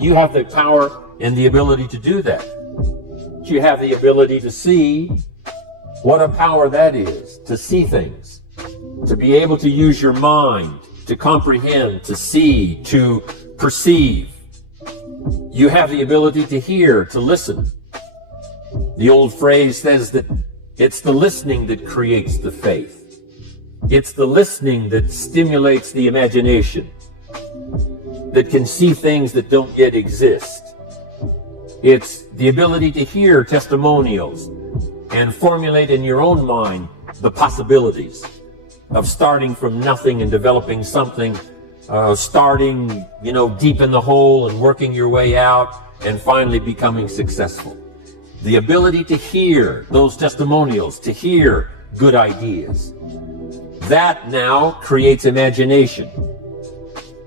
You have the power and the ability to do that. You have the ability to see. What a power that is, to see things, to be able to use your mind, to comprehend, to see, to perceive. You have the ability to hear, to listen. The old phrase says that it's the listening that creates the faith. It's the listening that stimulates the imagination, that can see things that don't yet exist. It's the ability to hear testimonials and formulate in your own mind the possibilities of starting from nothing and developing something, starting, deep in the hole and working your way out and finally becoming successful. The ability to hear those testimonials, to hear good ideas. That now creates imagination.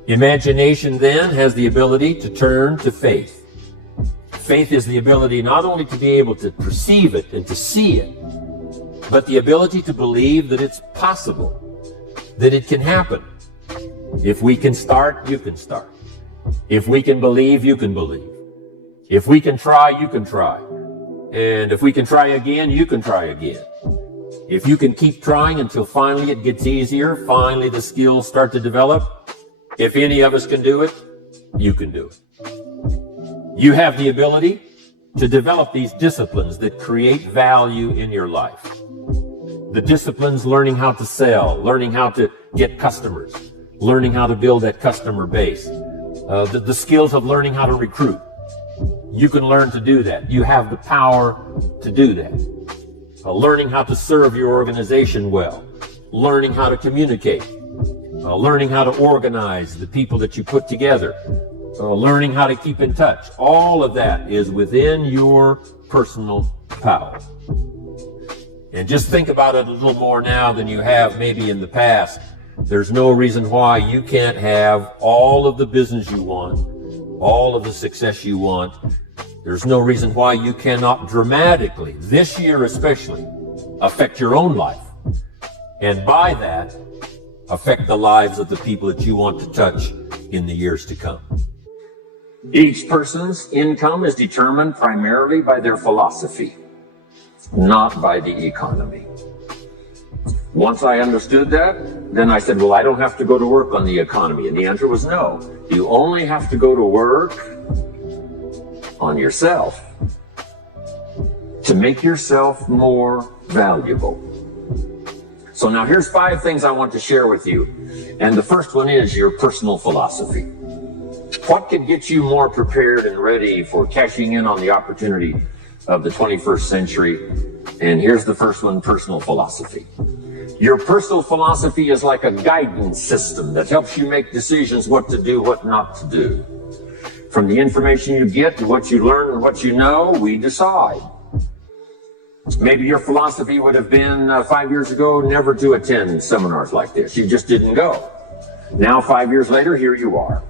Imagination then has the ability to turn to faith. Faith is the ability not only to be able to perceive it and to see it, but the ability to believe that it's possible, that it can happen. If we can start, you can start. If we can believe, you can believe. If we can try, you can try. And if we can try again, you can try again. If you can keep trying until finally it gets easier, finally the skills start to develop, if any of us can do it, you can do it. You have the ability to develop these disciplines that create value in your life. The disciplines: learning how to sell, learning how to get customers, learning how to build that customer base, the skills of learning how to recruit. You can learn to do that. You have the power to do that. Learning how to serve your organization well, learning how to communicate, learning how to organize the people that you put together, learning how to keep in touch. All of that is within your personal power. And just think about it a little more now than you have maybe in the past. There's no reason why you can't have all of the business you want, all of the success you want. There's no reason why you cannot dramatically, this year especially, affect your own life. And by that, affect the lives of the people that you want to touch in the years to come. Each person's income is determined primarily by their philosophy, not by the economy. Once I understood that, then I said, well, I don't have to go to work on the economy. And the answer was no. You only have to go to work on yourself to make yourself more valuable. So now here's 5 things I want to share with you. And the first one is your personal philosophy. What could get you more prepared and ready for cashing in on the opportunity of the 21st century? And here's the first one: personal philosophy. Your personal philosophy is like a guidance system that helps you make decisions what to do, what not to do. From the information you get and what you learn and what you know, we decide. Maybe your philosophy would have been 5 years ago never to attend seminars like this. You just didn't go. Now 5 years later, here you are.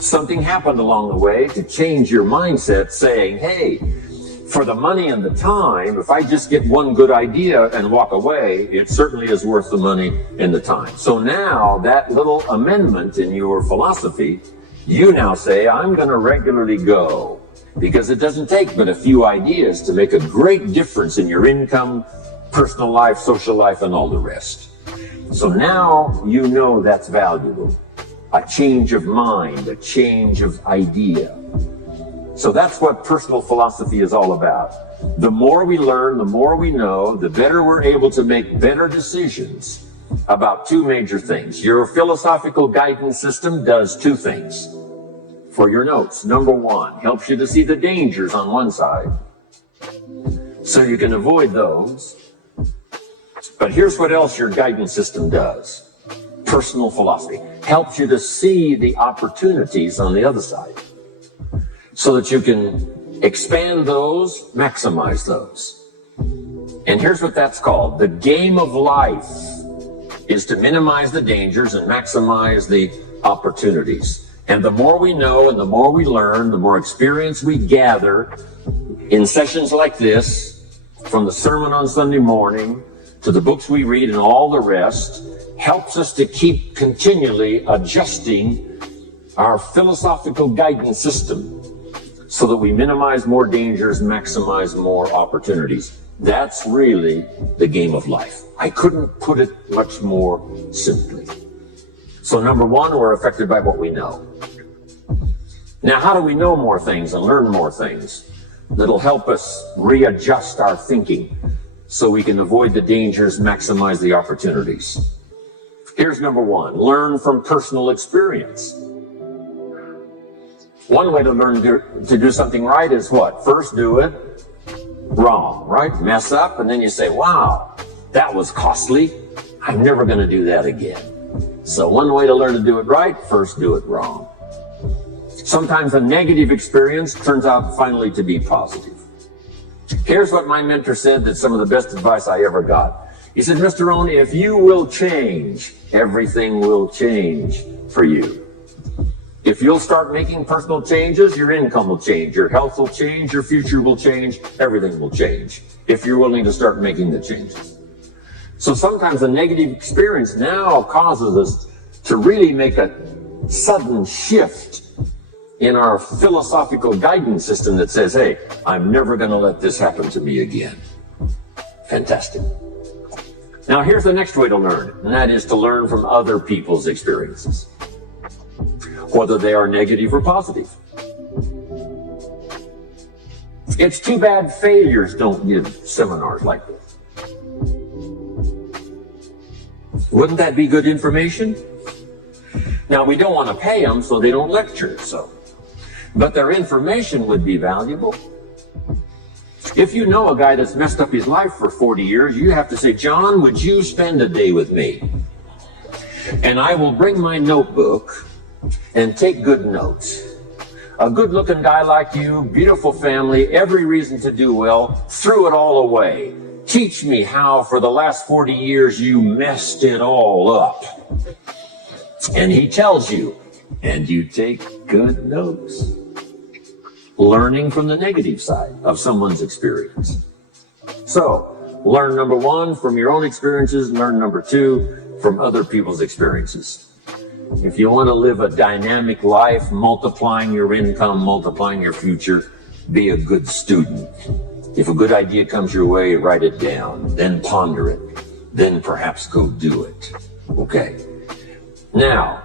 Something happened along the way to change your mindset, saying, hey, for the money and the time, if I just get one good idea and walk away, it certainly is worth the money and the time. So now that little amendment in your philosophy, you now say, I'm going to regularly go, because it doesn't take but a few ideas to make a great difference in your income, personal life, social life, and all the rest. So now you know that's valuable. A change of mind, a change of idea. So that's what personal philosophy is all about. The more we learn, the more we know, the better we're able to make better decisions about 2 major things. Your philosophical guidance system does 2 things. For your notes, number 1, helps you to see the dangers on one side, so you can avoid those. But here's what else your guidance system does. Personal philosophy helps you to see the opportunities on the other side, so that you can expand those, maximize those. And here's what that's called. The game of life is to minimize the dangers and maximize the opportunities. And the more we know and the more we learn, the more experience we gather in sessions like this, from the sermon on Sunday morning to the books we read and all the rest, helps us to keep continually adjusting our philosophical guidance system, so that we minimize more dangers, maximize more opportunities. That's really the game of life. I couldn't put it much more simply. So number one, we're affected by what we know. Now, how do we know more things and learn more things that'll help us readjust our thinking so we can avoid the dangers, maximize the opportunities? Here's number one, learn from personal experience. One way to learn to do something right is what? First, do it wrong, right? Mess up, and then you say, wow, that was costly. I'm never going to do that again. So one way to learn to do it right, first do it wrong. Sometimes a negative experience turns out finally to be positive. Here's what my mentor said, that's some of the best advice I ever got. He said, Mr. Rohn, if you will change, everything will change for you. If you'll start making personal changes, your income will change, your health will change, your future will change, everything will change, if you're willing to start making the changes. So sometimes a negative experience now causes us to really make a sudden shift in our philosophical guidance system that says, hey, I'm never going to let this happen to me again. Fantastic. Now here's the next way to learn, and that is to learn from other people's experiences, whether they are negative or positive. It's too bad failures don't give seminars like this. Wouldn't that be good information? Now, we don't want to pay them, so they don't lecture, but their information would be valuable. If you know a guy that's messed up his life for 40 years, you have to say, John, would you spend a day with me? And I will bring my notebook and take good notes. A good-looking guy like you, beautiful family, every reason to do well, threw it all away. Teach me how for the last 40 years you messed it all up. And he tells you, and you take good notes. Learning from the negative side of someone's experience. So, learn number one from your own experiences, learn number two from other people's experiences. If you want to live a dynamic life, multiplying your income, multiplying your future, be a good student. If a good idea comes your way, write it down, then ponder it, then perhaps go do it. Okay. Now,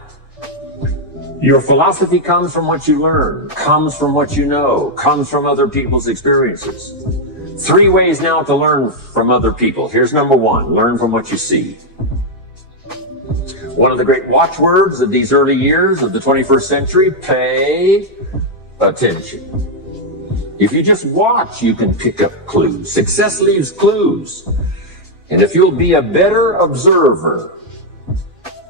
your philosophy comes from what you learn, comes from what you know, comes from other people's experiences. 3 ways now to learn from other people. Here's number one, learn from what you see. One of the great watchwords of these early years of the 21st century, pay attention. If you just watch, you can pick up clues. Success leaves clues. And if you'll be a better observer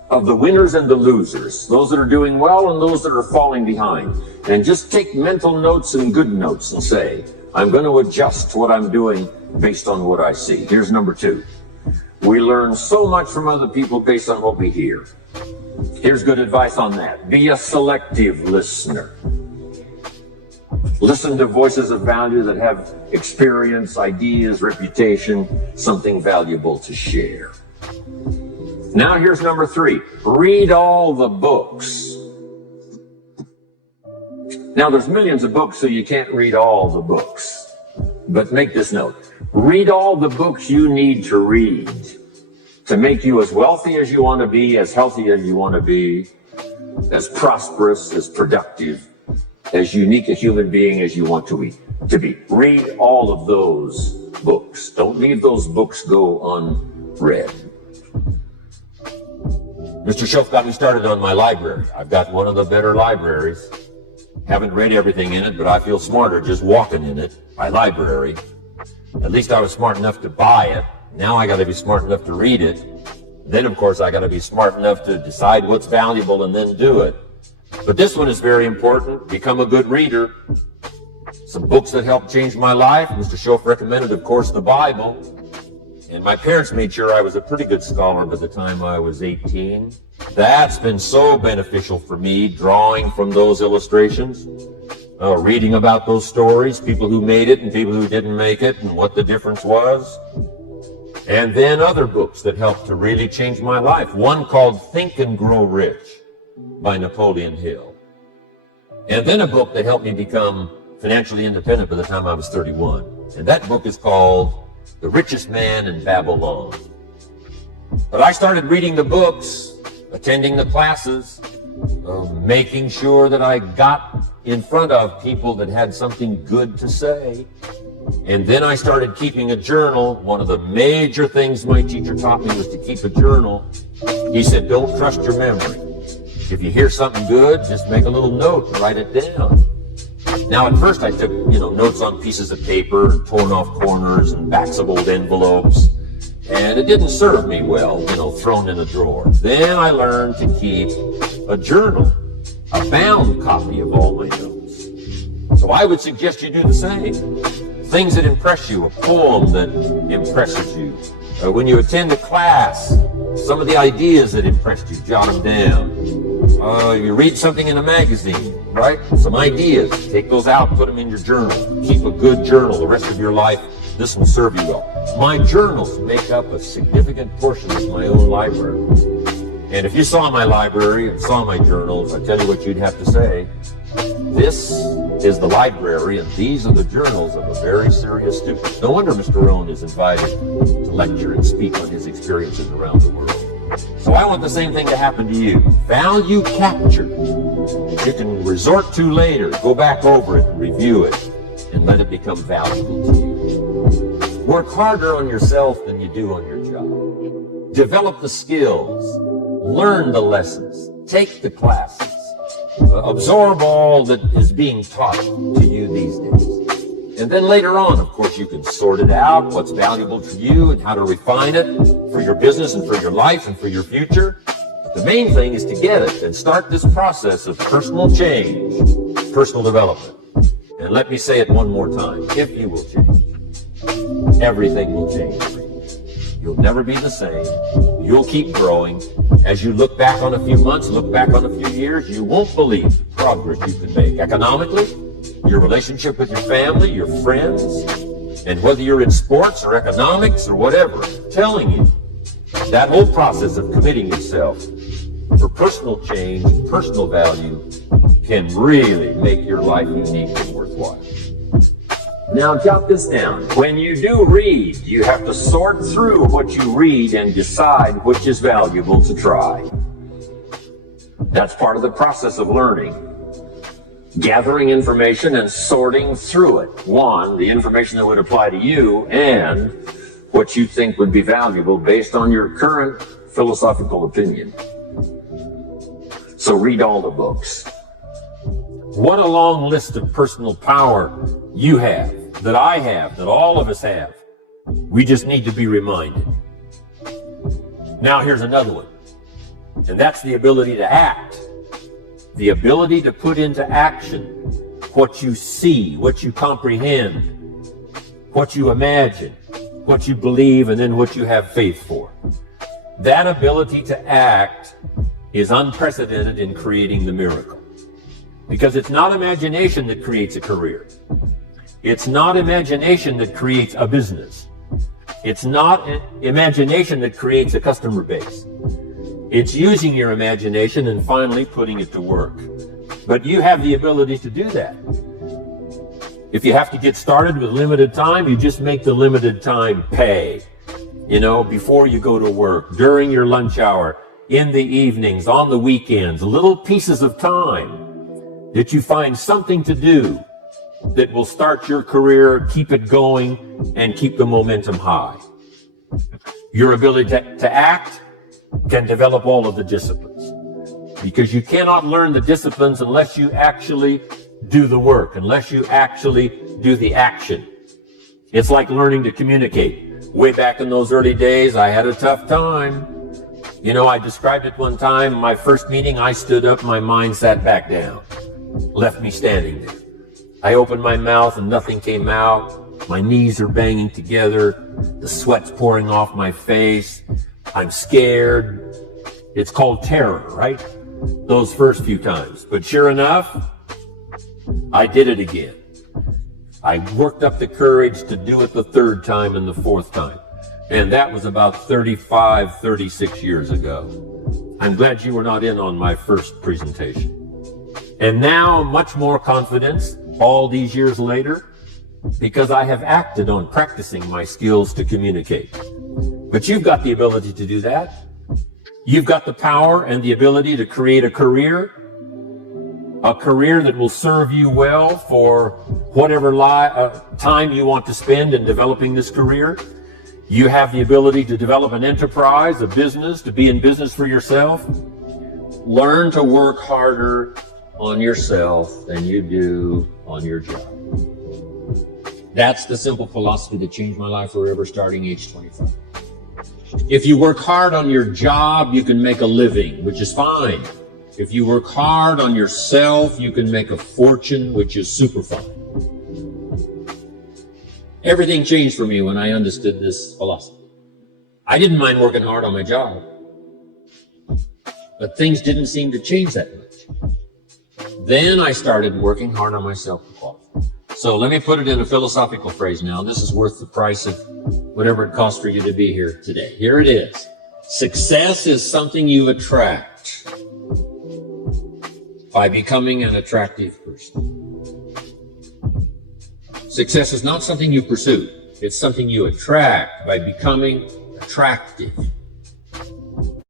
of the winners and the losers, those that are doing well and those that are falling behind, and just take mental notes and good notes and say, I'm going to adjust what I'm doing based on what I see. Here's number two. We learn so much from other people based on what we hear. Here's good advice on that. Be a selective listener. Listen to voices of value that have experience, ideas, reputation, something valuable to share. Now here's number 3. Read all the books. Now there's millions of books, so you can't read all the books. But make this note. Read all the books you need to read to make you as wealthy as you want to be, as healthy as you want to be, as prosperous, as productive, as unique a human being as you want to be. Read all of those books. Don't leave those books go unread. Mr. Schoaf got me started on my library. I've got one of the better libraries. Haven't read everything in it, but I feel smarter just walking in it. My library. At least I was smart enough to buy it. Now I got to be smart enough to read it. Then, of course, I got to be smart enough to decide what's valuable and then do it. But this one is very important. Become a good reader. Some books that helped change my life. Mr. Schoaf recommended, of course, the Bible. And my parents made sure I was a pretty good scholar by the time I was 18. That's been so beneficial for me, drawing from those illustrations, reading about those stories, people who made it and people who didn't make it, and what the difference was. And then other books that helped to really change my life. One called Think and Grow Rich by Napoleon Hill. And then a book that helped me become financially independent by the time I was 31. And that book is called The Richest Man in Babylon. But I started reading the books, attending the classes, making sure that I got in front of people that had something good to say. And then I started keeping a journal. One of the major things my teacher taught me was to keep a journal. He said, don't trust your memory. If you hear something good, just make a little note and write it down. Now, at first I took, notes on pieces of paper and torn off corners and backs of old envelopes. And it didn't serve me well, thrown in a drawer. Then I learned to keep a journal, a bound copy of all my notes. So I would suggest you do the same. Things that impress you, a poem that impresses you. When you attend a class, some of the ideas that impressed you, jot them down. You read something in a magazine, right? Some ideas, take those out, put them in your journal. Keep a good journal the rest of your life. This will serve you well. My journals make up a significant portion of my own library. And if you saw my library and saw my journals, I tell you what you'd have to say. This is the library, and these are the journals of a very serious student. No wonder Mr. Rohn is invited to lecture and speak on his experiences around the world. So I want the same thing to happen to you. Value captured. You can resort to later, go back over it and review it, and let it become valuable to you. Work harder on yourself than you do on your job. Develop the skills. Learn the lessons. Take the classes. Absorb all that is being taught to you these days. And then later on, of course, you can sort it out, what's valuable to you and how to refine it for your business and for your life and for your future. But the main thing is to get it and start this process of personal change, personal development. And let me say it one more time. If you will change, everything will change for you. You'll never be the same. You'll keep growing. As you look back on a few months, look back on a few years, you won't believe the progress you can make economically, your relationship with your family, your friends, and whether you're in sports or economics or whatever. I'm telling you, that whole process of committing yourself for personal change, personal value, can really make your life unique and worthwhile. Now jot this down. When you do read, you have to sort through what you read and decide which is valuable to try. That's part of the process of learning. Gathering information and sorting through it. One, the information that would apply to you, and what you think would be valuable based on your current philosophical opinion. So read all the books. What a long list of personal power you have, that I have, that all of us have. We just need to be reminded. Now here's another one, and that's the ability to act. The ability to put into action what you see, what you comprehend, what you imagine, what you believe, and then what you have faith for. That ability to act is unprecedented in creating the miracle. Because it's not imagination that creates a career. It's not imagination that creates a business. It's not imagination that creates a customer base. It's using your imagination and finally putting it to work. But you have the ability to do that. If you have to get started with limited time, you just make the limited time pay. Before you go to work, during your lunch hour, in the evenings, on the weekends, little pieces of time that you find something to do that will start your career, keep it going, and keep the momentum high. Your ability to act can develop all of the disciplines, because you cannot learn the disciplines unless you actually do the work, unless you actually do the action. It's like learning to communicate. Way back in those early days, I had a tough time. I described it one time, my first meeting, I stood up, my mind sat back down, left me standing there. I opened my mouth and nothing came out. My knees are banging together. The sweat's pouring off my face. I'm scared. It's called terror, right? Those first few times. But sure enough, I did it again. I worked up the courage to do it the third time and the fourth time. And that was about 35, 36 years ago. I'm glad you were not in on my first presentation. And now much more confidence all these years later because I have acted on practicing my skills to communicate. But you've got the ability to do that. You've got the power and the ability to create a career that will serve you well for whatever time you want to spend in developing this career. You have the ability to develop an enterprise, a business, to be in business for yourself. Learn to work harder on yourself than you do on your job. That's the simple philosophy that changed my life forever, starting age 25. If you work hard on your job, you can make a living, which is fine. If you work hard on yourself, you can make a fortune, which is super fun. Everything changed for me when I understood this philosophy. I didn't mind working hard on my job, but things didn't seem to change that much. Then I started working hard on myself to qualify. So let me put it in a philosophical phrase now. This is worth the price of whatever it costs for you to be here today. Here it is. Success is something you attract by becoming an attractive person. Success is not something you pursue. It's something you attract by becoming attractive.